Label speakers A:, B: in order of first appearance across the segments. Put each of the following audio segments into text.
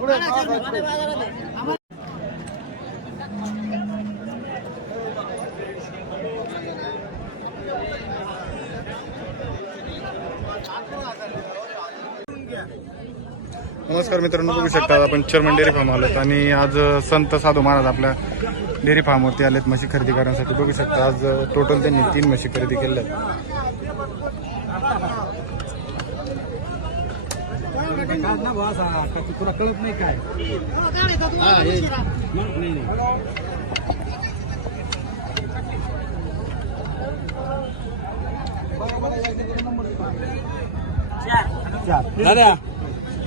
A: पुढे नमस्कार मित्रांनो बघू शकता आपण चर्मन डेअरी फार्म आलोत आणि आज संत साधू महाराज आपल्या डेअरी फार्मवरती आलेत म्हशी खरेदी करण्यासाठी बघू शकता आज टोटल त्यांनी तीन म्हशी खरेदी केल्या आहेत.
B: तुला कळत नाही काय दादा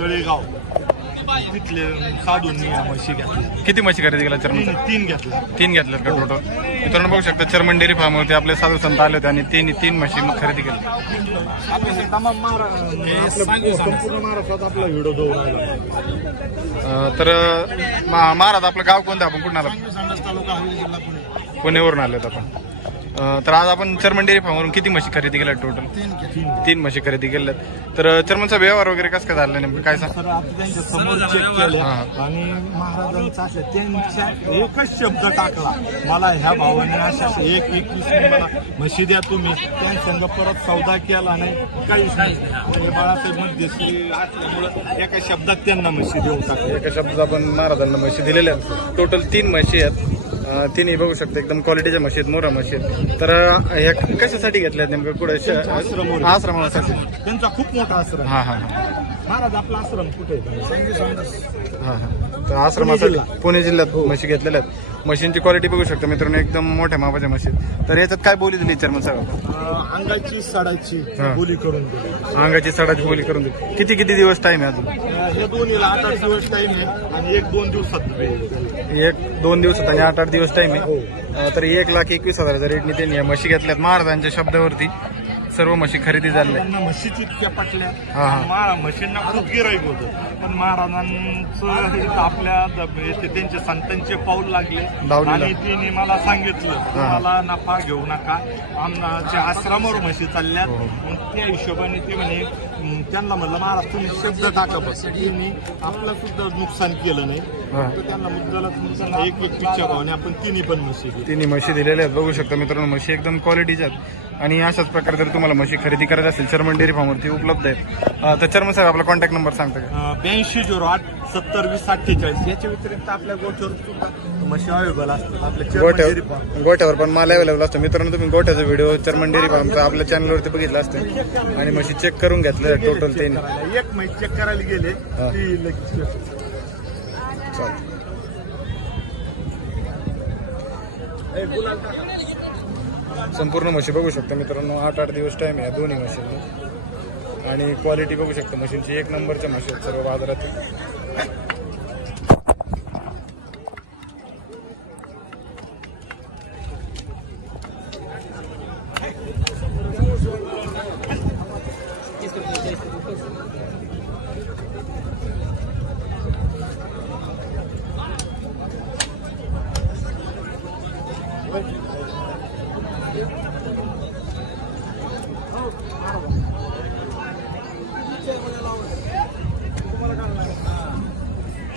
C: तळेगाव. तिथले साधूंनी म्हशी घेतल्या.
A: किती म्हशी खरेदी केल्या चर्मन?
C: तीन तीन घेतल्या.
A: तीन घेतल्यात का टोटल मित्रांनो बघू शकता चर्मन डेअरी फार्मवरती आपले साधू संत आले होते आणि त्यांनी तीन म्हशी खरेदी केल्या.
C: आपल्या तमाम महाराष्ट्र संपूर्ण महाराष्ट्रात आपला व्हिडिओ दोन राहिला
A: अं, तर मा- महाराज आपलं गाव कोणतं आहे? आपण कुठून आलं
C: सांगस तालुका हवेली जिल्हा पुणे
A: पुण्यावरून आलेत आपण. तर आज आपण चर्मन डेअरी फार्मवरून किती म्हशी खरेदी केल्या टोटल
C: तीन
A: तीन. म्हशी खरेदी केल्यात. तर चर्मनचा व्यवहार वगैरे कसं काय झालं नेमकं? काय सांग?
C: तर आपण त्यांच्यासमोर चेक केलं
A: हा.
C: आणि महाराजांचा त्यांच्या एकच शब्द टाकला. मला ह्या भावाने अशा एक एकवीस मला म्हशी द्या तुम्ही. त्यांसंग परत सौदा केला नाही. काहीच नाही. म्हणजे बाळासाहेब असल्यामुळं एका शब्दात त्यांना म्हशी देऊन टाकल्या
A: एका शब्दात आपण महाराजांना म्हशी दिलेल्या टोटल तीन म्हशी आहेत. तिन्ही बघू शकता एकदम क्वालिटीच्या आहेत मोरा आहेत तर ह्या कशासाठी घेतल्या नेमकं कुठे. आश्रमासाठी.
C: त्यांचा खूप मोठा आश्रम.
A: हा हा हा.
C: महाराज आपला आश्रम कुठे
A: हा हा. तर आश्रमासाठी पुणे जिल्ह्यात म्हशी घेतलेल्या आहेत. म्हशींची क्वालिटी बघू शकता मित्रांनो एकदम मोठ्या मापाच्या म्हशी आहेत. तर याच्यात काय बोली दिली चर्मन साहेब
C: अंगाची साडाची
A: हा.
C: बोली करून दिली.
A: अंगाची सडाची बोली करून दिली. किती किती दिवस टाइम आहे अजून?
C: अं, हे दोन्हीला आठ आठ दिवस टाइम आहे आणि एक दोन दिवसात वेळ.
A: एक दोन दिवसात आणि आठ आठ दिवस टाइम आहे. अं, तर एक लाख एकवीस हजाराच्या रेटने त्यांनी या म्हशी घेतल्यात. महाराजांच्या शब्दावरती. सर्व म्हशी खरेदी झाल्या
C: त्यांना म्हशीची इतक्या पटल्या.
A: हा, हा.
C: मा- म्हशींना खूप गिराईक होतं. पण महाराजांचं इथं आपल्या द- इथे त्यांचे संतांचे पाऊल लागले.
A: लावलेलं.
C: आणि तिने मला सांगितलं तुम्हाला नफा घेऊ नका. आमच्या आश्रमावर म्हशी चालल्यात.
A: हो,
C: मग त्या हिशोबाने ते म्हणे "हं, त्यांना म्हणलं महाराज तुम्ही शब्द टाका बस त्यांनी आपलं सुद्धा नुकसान केलं नाही. तर त्यांना मुद्दाला त्यांना एक भावाने आपण तिन्ही पण म्हशी दिली
A: तिन्ही म्हशी दिलेल्या आहेत. बघू शकता मित्रांनो म्हशी एकदम क्वालिटीच्या आहेत. आणि अशाच प्रकारे जर तुम्हाला म्हशी खरेदी करायची असेल चर्मन डेअरी फार्मवरती उपलब्ध आहेत. तर चर्मन साहेब आपला कॉन्टॅक्ट नंबर सांगता का?
C: ब्याऐंशी झिरो आठ सत्तर वीस अठ्ठेचाळीस. याच्या व्यतिरिक्त आपल्या गोठ्यावर सुद्धा म्हशी अवेलेबल असतात. आपल्या चर्मन डेअरी फार्म.
A: गोट्यावर गोट्यावर पण माल अवेलेबल असतो. मित्रांनो तुम्ही गोट्याचा व्हिडिओ चर्मन डेअरी फार्मचा आपल्या चॅनलवरती बघितला असतं. आणि म्हशी चेक करून घेतलं टोटल ते.
C: एक म्हैस चेक करायला गेले ती लगेच
A: चालतं संपूर्ण म्हशी बघू शकता मित्रांनो. आठ आठ दिवस टाइम आहे या दोन्ही मशीन आणि क्वालिटी बघू शकता मशीनची. एक नंबरच्या म्हशी सर्व बाजारात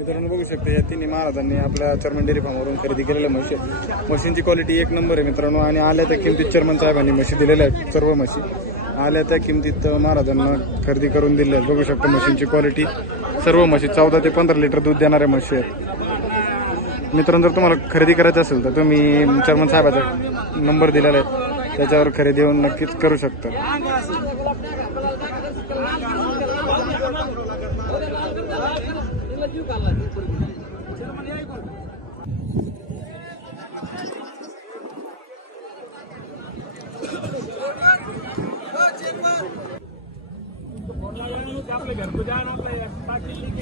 A: मित्रांनो बघू शकता या तिन्ही महाराजांनी आपल्या चर्मन डेअरी फार्मवरून खरेदी केलेल्या म्हशी. मशीनची म्हशींची क्वालिटी एक नंबर आहे मित्रांनो आणि आल्या त्या किमतीत चर्मन साहेबांनी म्हशी दिलेल्या आहेत सर्व म्हशी. आल्या त्या किमतीत महाराजांना खरेदी करून दिलेल्या आहेत. बघू शकता म्हशींची क्वालिटी सर्व म्हशी चौदा ते पंधरा लिटर दूध देणाऱ्या म्हशी आहेत. मित्रांनो जर तुम्हाला खरेदी करायची असेल तर तुम्ही चर्मन साहेबाचा नंबर दिलेला आहे. त्याच्यावर खरेदी येऊन नक्कीच करू शकता.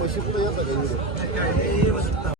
B: मशीद येतं